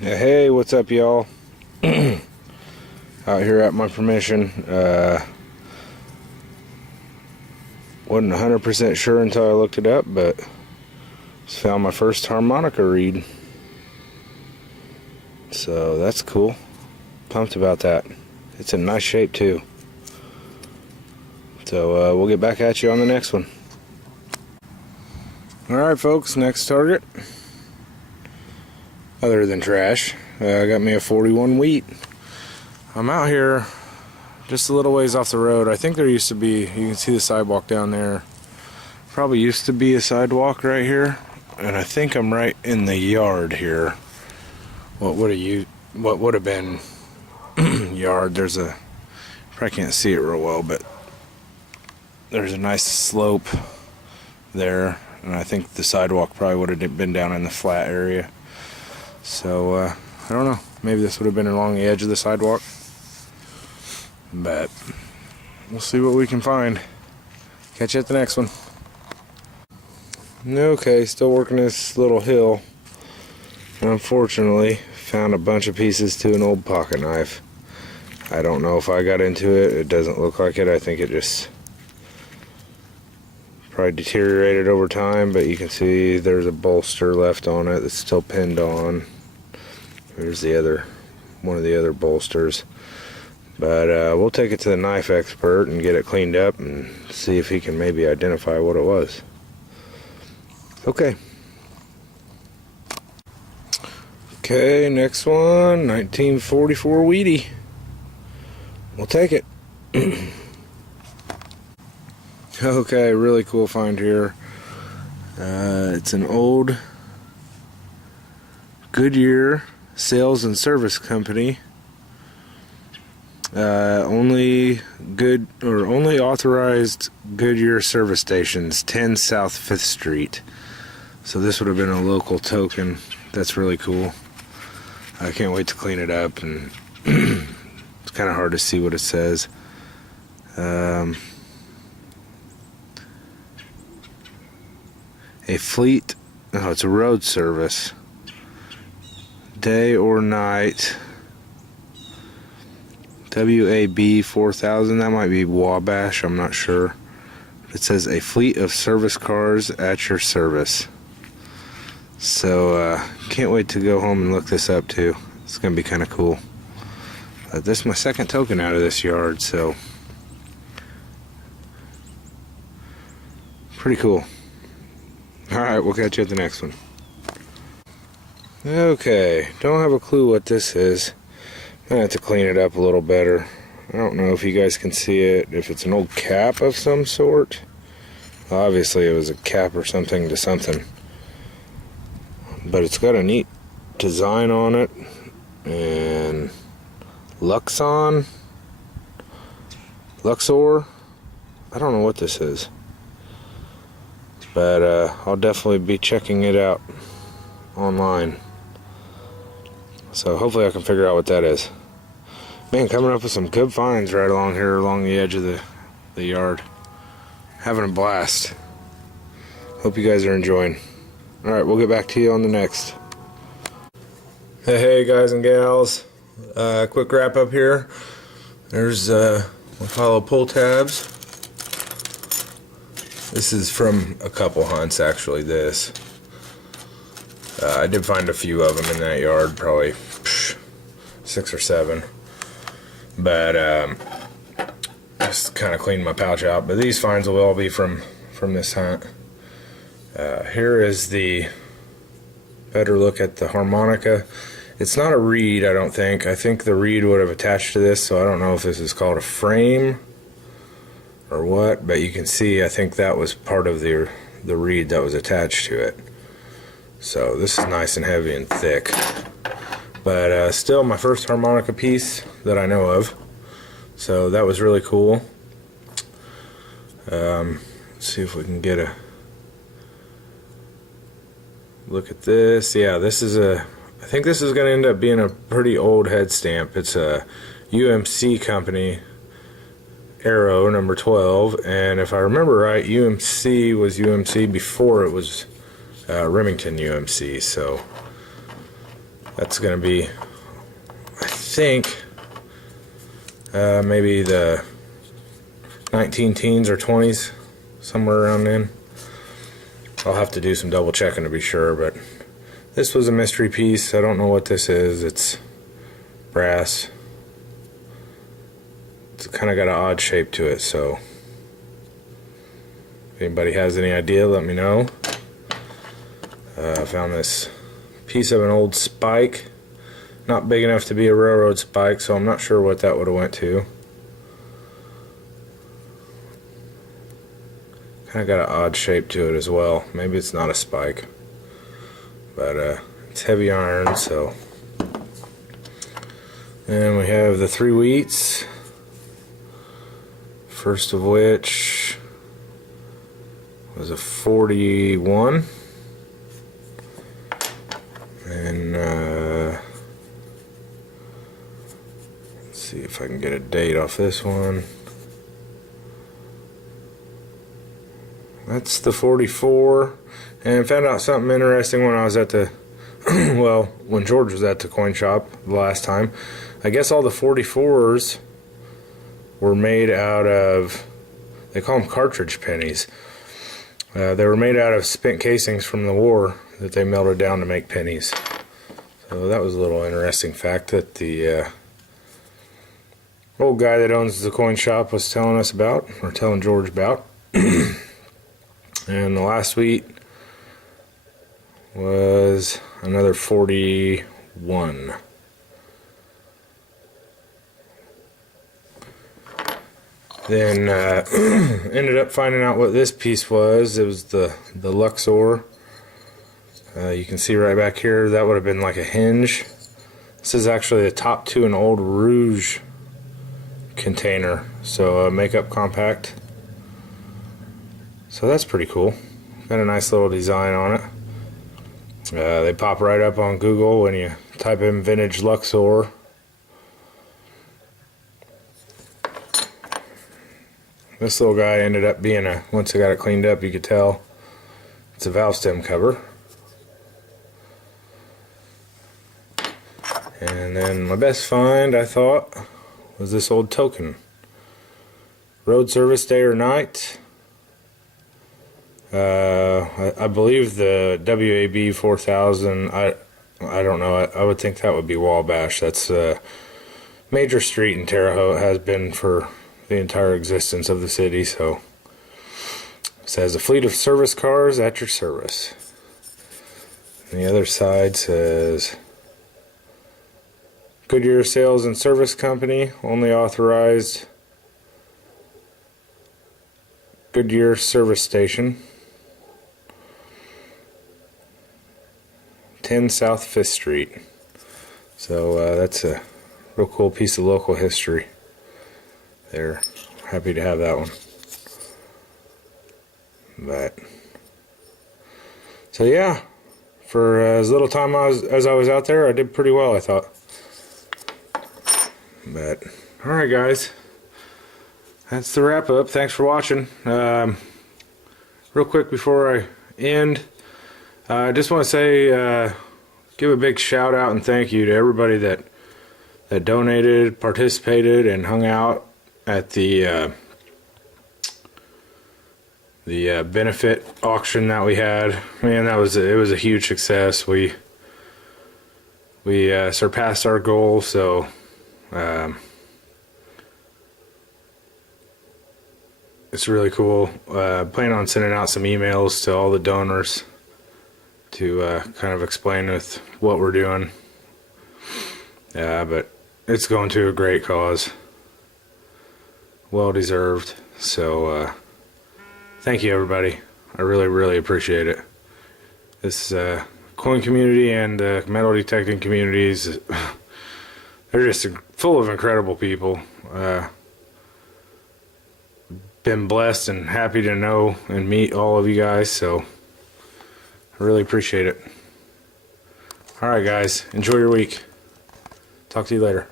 Hey, what's up, y'all? Out here at my permission. Wasn't 100% sure until I looked it up, but just found my first harmonica reed. So that's cool. Pumped about that. It's in nice shape too. So we'll get back at you on the next one. Alright folks, next target. Other than trash, I got me a 41 wheat. I'm out here just a little ways off the road. I think there used to be, you can see the sidewalk down there. Probably used to be a sidewalk right here. And I think I'm right in the yard here. What would have been yard. There's a, probably can't see it real well, but there's a nice slope there. And I think the sidewalk probably would have been down in the flat area. So, I don't know. Maybe this would have been along the edge of the sidewalk. But we'll see what we can find. Catch you at the next one. Okay, still working this little hill. Unfortunately, found a bunch of pieces to an old pocket knife. I don't know if I got into it. It doesn't look like it. I think it just probably deteriorated over time, but you can see there's a bolster left on it that's still pinned on. There's the other, one of the other bolsters. But we'll take it to the knife expert and get it cleaned up and see if he can maybe identify what it was. Okay. Okay, next one, 1944 Wheatie. We'll take it. Okay, really cool find here. It's an old Goodyear sales and service company. Only authorized Goodyear service stations, 10 South 5th Street. So this would have been a local token. That's really cool. I can't wait to clean it up, and it's kind of hard to see what it says. A fleet, oh, it's a road service. Day or night. WAB 4000, that might be Wabash, I'm not sure. It says a fleet of service cars at your service. So, can't wait to go home and look this up too. It's going to be kind of cool. This is my second token out of this yard, so pretty cool. Alright, we'll catch you at the next one. Okay, don't have a clue what this is. I'm gonna have to clean it up a little better. I don't know if you guys can see it, if it's an old cap of some sort. Obviously it was a cap or something to something. But it's got a neat design on it. And Luxor? I don't know what this is. But I'll definitely be checking it out online. So hopefully I can figure out what that is. Man, coming up with some good finds right along here, along the edge of the yard. Having a blast. Hope you guys are enjoying. Alright, we'll get back to you on the next. Hey guys and gals. Quick wrap up here. There's my pile of pull tabs. This is from a couple hunts, actually, this. I did find a few of them in that yard, probably 6 or 7. But, just kind of cleaned my pouch out. But these finds will all be from this hunt. Here is the better look at the harmonica. It's not a reed, I don't think. I think the reed would have attached to this, so I don't know if this is called a frame or what, but you can see I think that was part of the reed that was attached to it. So this is nice and heavy and thick, but still my first harmonica piece that I know of, so that was really cool. Let's see if we can get a look at this. Yeah, this is I think this is going to end up being a pretty old head stamp. It's a UMC company, Arrow number 12, and if I remember right, UMC was UMC before it was Remington UMC, so That's going to be, I think, maybe the 19 teens or 20s, somewhere around then. I'll have to do some double checking to be sure, but this was a mystery piece. I don't know what this is. It's brass. It's kind of got an odd shape to it, so if anybody has any idea, let me know. I found this piece of an old spike, not big enough to be a railroad spike, so I'm not sure what that would have went to. Kind of got an odd shape to it as well. Maybe it's not a spike, but it's heavy iron. So, and we have the 3 wheats, first of which was a 41. And let's see if I can get a date off this one. That's the 44. And found out something interesting when I was at the well, when George was at the coin shop the last time. I guess all the 44s were made out of, they call them cartridge pennies. They were made out of spent casings from the war that they melted down to make pennies. So that was a little interesting fact that the old guy that owns the coin shop was telling us about, or telling George about. And the last wheat was another 41. Then ended up finding out what this piece was. It was the Luxor. You can see right back here, that would have been like a hinge. This is actually the top to an old Rouge container, so a makeup compact. So that's pretty cool. Got a nice little design on it. They pop right up on Google when you type in vintage Luxor. This little guy ended up being a, once I got it cleaned up, you could tell it's a valve stem cover. And then my best find, I thought, was this old token. Road service day or night. I believe the WAB 4000, I don't know, I would think that would be Wabash. That's a major street in Terre Haute, has been for the entire existence of the city. So it says a fleet of service cars at your service. And the other side says Goodyear Sales and Service Company, only authorized Goodyear Service Station, 10 South 5th Street. So that's a real cool piece of local history. They're happy to have that one. But so yeah, for as little time as I was out there, I did pretty well, I thought. But alright guys, that's the wrap up. Thanks for watching. Real quick before I end, I just want to say give a big shout out and thank you to everybody that donated, participated, and hung out at the benefit auction that we had. Man, it was a huge success. We surpassed our goal, so it's really cool. Plan on sending out some emails to all the donors to kind of explain with what we're doing. But it's going to a great cause. Well deserved. So thank you everybody. I really appreciate it. This coin community and metal detecting communities, they're just full of incredible people. Been blessed and happy to know and meet all of you guys, so I really appreciate it. Alright guys, enjoy your week. Talk to you later.